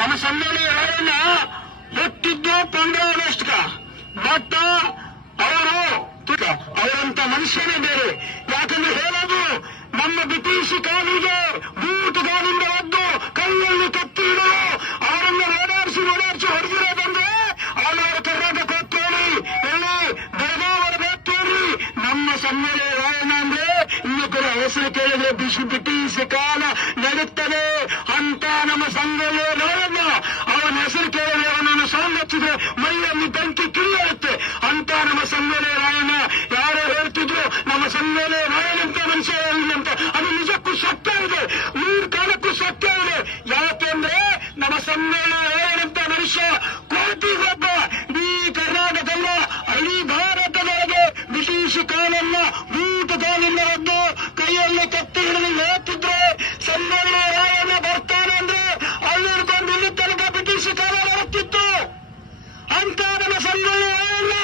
ನಮ್ಮ ಸಂಗೊಳ್ಳಿ ರಾಯಣ್ಣ ಹುಟ್ಟಿದ್ದು 15 August but ಅವರಂತ ಮನುಷ್ಯನೇ ಬೇರೆ. ಯಾಕಂದ್ರೆ ಹೇಳೋದು ನಮ್ಮ ಬ್ರಿಟಿಷ್ ಕಾಲಿಗೆ ಬೂಟುಗಾಲಿಂದ ಒದ್ದು ಕೈಯಲ್ಲಿ ಕತ್ತಿ ಹಿಡಿದು ಅವರನ್ನು ಓಡಾಡಿಸಿ ಹೊಡೆದಿರೋದಂದ್ರೆ ಅವರ ಕರ್ನಾಟಕ ಹೊತ್ತೇಳಿ ಎಲ್ಲಿ ಬೆಳಗಾವರ ಹೊತ್ತೇಳಿ ನಮ್ಮ ಸಂಗೊಳ್ಳಿ ರಾಯಣ್ಣ ಅಂದ್ರೆ ಇನ್ನೊಬ್ಬರ ಹೆಸರು ಕೇಳಿದ್ರೆ ಬ್ರಿಟಿಷ್ ಕಾಲ ನಡುತ್ತದೆ ಅಂತ ನಮ್ಮ ಸಂಗೊಳ್ಳಿ ರಾಯಣ್ಣ. ಅವನ ಹೆಸರು ಕೇಳಿದ್ರೆ ಅವನನ್ನು ಸಾಂಗ್ ಹಚ್ಚಿದ್ರೆ ಮೈಯಲ್ಲಿ ಬೆಂಕಿ ಕಿರಿಯುತ್ತೆ ಅಂತ ನಮ್ಮ ಸಂಗೊಳ್ಳಿ ರಾಯಣ್ಣ. ಯಾರೋ ಹೇಳ್ತಿದ್ರು ನಮ್ಮ ಸಂಗೊಳ್ಳಿ ರಾಯಣ್ಣಂತ ಮನುಷ್ಯ ಅಂತ, ಅದು ನಿಜಕ್ಕೂ ಸತ್ಯ ಇದೆ, 3 ಕಾಲಕ್ಕೂ ಸತ್ಯ ಇದೆ. ಯಾಕೆಂದ್ರೆ ನಮ್ಮ ಸಂಗೊಳ್ಳಿ ರಾಯಣ್ಣಂತ ಮನುಷ್ಯ ಕೋಟಿಗೊಬ್ಬ. ಈ ಕರ್ನಾಟಕದಲ್ಲ ಇಡೀ ಭಾರತದೊಳಗೆ ಬ್ರಿಟಿಷ್ ಕಾಲನ್ನ ಬೂಟುಗಾಲಿಂದ ಒದ್ದು ಕೈಯಲ್ಲಿ ಕತ್ತಿ ಹಿಡಿದು ಹೇಳ್ತಿದ್ರೆ ಸಂಗೊಳ್ಳಿ ರಾಯಣ್ಣ ಬರ್ತಾನೆ ಅಂದ್ರೆ ಅಲ್ಲಿರ್ಕೊಂಡು ಇಲ್ಲಿ ತನಕ ಬ್ರಿಟಿಷ್ ಕಾಲ ಬರುತ್ತಿತ್ತು ಅಂತ ನಮ್ಮ ಸಂಗೊಳ್ಳಿ ರಾಯಣ್ಣ.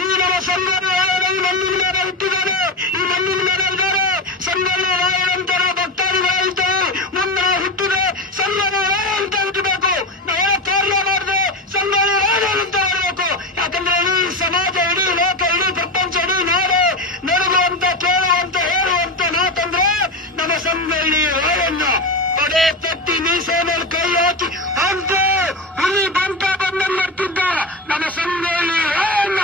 ಈ ನಮ್ಮ ಸಂಗೊಳ್ಳಿ ರಾಯಣ್ಣ ಈ ಮಣ್ಣಿನ ಮೇಲೆ ಹುಟ್ಟಿದ್ದಾರೆ, ಈ ಮಣ್ಣಿನ ಮೇಲೆ ಇದ್ದಾರೆ. ಸಂಗೊಳ್ಳಿ ರಾಯಣ್ಣ ಅಂತ ನಾವು ಭಕ್ತಾದಿಗಳಾಗಿದ್ದೇವೆ. ಮುಂದೆ ಹುಟ್ಟಿದ್ರೆ ಸಂಗೊಳ್ಳಿ ರಾಯಣ್ಣ ಅಂತ ಹುಟ್ಟಬೇಕು. ನಾವು ಕಾರ್ಯ ಮಾಡಿದ್ರೆ ಸಂಗೊಳ್ಳಿ ರಾಯಣ್ಣ ಅಂತ ಮಾಡಬೇಕು. ಯಾಕಂದ್ರೆ ಇಡೀ ಸಮಾಜ, ಇಡೀ ಲೋಕ, ಇಡೀ ಪ್ರಪಂಚ, ಇಡೀ ನಾಡು ನಡುಗುವಂತ, ಕೇಳುವಂತ, ಹೇಳುವಂತ ಮಾತಂದ್ರೆ ನಮ್ಮ ಸಂಗೊಳ್ಳಿ ರಾಯಣ್ಣ. ಕೊಡೆ ತಟ್ಟಿ ಮೀಸೆ ಮೇಲೆ ಕೈ ಹಾಕಿ ಅಂತ ಹುಲಿ ಬಂತ ಬಂಧನ್ ಮಾಡ್ತಿದ್ದ ನಮ್ಮ ಸಂಗೊಳ್ಳಿ ರಾಯಣ್ಣ.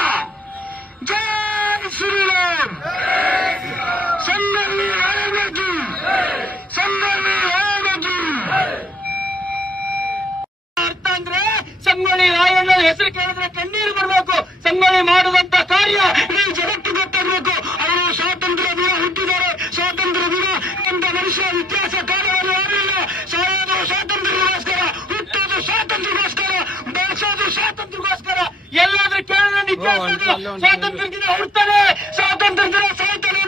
ಜೈ ಶ್ರೀರಾಮ್. ಸಂಗೊಳ್ಳಿ ರಾಯಣ್ಣಜಿ, ಸಂಗೊಳ್ಳಿ ರಾಯಣ್ಣಜಿ. ಅರ್ಥ ಅಂದ್ರೆ ಸಂಗೊಳ್ಳಿ ರಾಯಣ್ಣ ಹೆಸರು ಕೇಳಿದ್ರೆ ಕಣ್ಣೀರು ಬರಬೇಕು. ಸಂಗೊಳ್ಳಿ ಮಾಡುವಂತ ಕಾರ್ಯ ಇಡೀ ಜಗತ್ತು ಗೊತ್ತಾಗಬೇಕು. ಅವರು ಸ್ವಾತಂತ್ರ್ಯ ದಿನ ಹುಟ್ಟಿದ್ದಾರೆ, ಸ್ವಾತಂತ್ರ್ಯ ದಿನ ಅಂತ ಮನುಷ್ಯ ಇತಿಹಾಸ ಕಾಲದಲ್ಲಿ ಯಾರಿಲ್ಲ. ಸಾಯೋದು ಸ್ವಾತಂತ್ರ್ಯಕ್ಕೋಸ್ಕರ, ಹುಟ್ಟೋದು ಸ್ವಾತಂತ್ರ್ಯಕ್ಕೋಸ್ಕರ, ಬೆಳೆಸೋದು ಸ್ವಾತಂತ್ರ್ಯಕ್ಕೋಸ್ಕರ. ಎಲ್ಲಾದ್ರೂ ಕೇಳಿದ್ರೆ ನಿತ್ಯ ಸ್ವಾತಂತ್ರ್ಯ ದಿನ ಹುಡ್ತಾನೆ, ಸ್ವಾತಂತ್ರ್ಯ ದಿನ ಸಾಯ್ತಾನೆ.